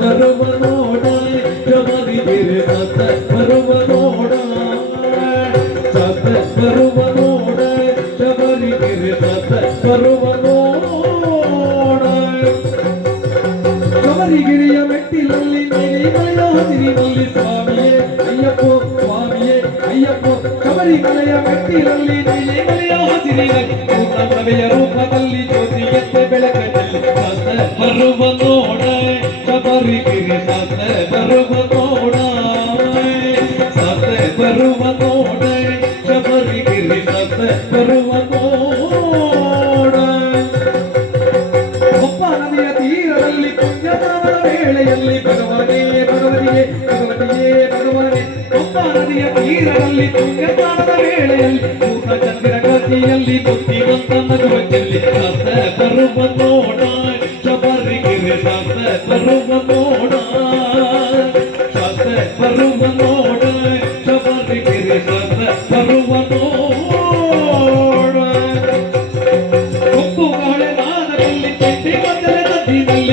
ಬರುವ ನೋಡ ಶಬರಿಗಿರಿ ಸತ ಬರುವ ನೋಡ ಬರುವ ನೋಡ ಶಬರಿಗಿರಿ ಸತ ಬರುವ ನೋಡ ಶಬರಿಗಿರಿಯ ಮೆಟ್ಟಿಲಲ್ಲಿ ನೀಲಿಮಲೆಯ ಹಸಿರಿನಲ್ಲಿ ಸ್ವಾಮಿಯೇ ಅಯ್ಯಪ್ಪೋ ಸ್ವಾಮಿಯೇ ಅಯ್ಯಪ್ಪೋ ಶಬರಿಮಲೆಯ ಮೆಟ್ಟಿಲಲ್ಲಿ ನೀಲಿಮಲೆಯ ಹಸಿರಿನಲ್ಲಿ ಪೂರ್ಣಮವೆಯ ರೂಪದಲ್ಲಿ ಜ್ಯೋತಿಯಂತೆ ಬೆಳಕಲ್ಲಿ ಸತ ಬರುವ ನೋಡ ಶಬರಿಗಿರಿ ಸತ ಬರುವ ನೋಡ ಸತ ಬರುವ ನೋಡ ಶಬರಿಗಿರಿ ಸತ ಬರುವ ನೋಡ ಒಬ್ಬ ನದಿಯ ತೀರದಲ್ಲಿ ಪುಣ್ಯಪಾವನ ವೇಳೆಯಲ್ಲಿ ಭಗವನೇ ಭಗವತಿಯೇ ಭಗವತಿಯೇ ಭಗವನೇ ಒಬ್ಬ ನದಿಯ ತೀರದಲ್ಲಿ ಪುಣ್ಯಪಾವನ ವೇಳೆಯಲ್ಲಿ ಪೂರ್ಣಚಂದ್ರ ಗತಿಯಲ್ಲಿ ಬುದ್ಧಿವಂತ ನಗುವಲ್ಲಿ ಸತ ಬರುವ ನೋಡ ಶಬರಿಗಿರಿ ಸತ ಬರುವ ನೋಡ ಸತ ಬರುವ ನೋಡ ಶಬರಿಗಿರಿ ಸತ ಬರುವ ನೋಡ ಕೊಪ್ಪು ಗಾಳೆ ನಾದದಲ್ಲಿ ಚೆಂಡಿ ಮದ್ದಲೆ ನದಿನಲ್ಲಿ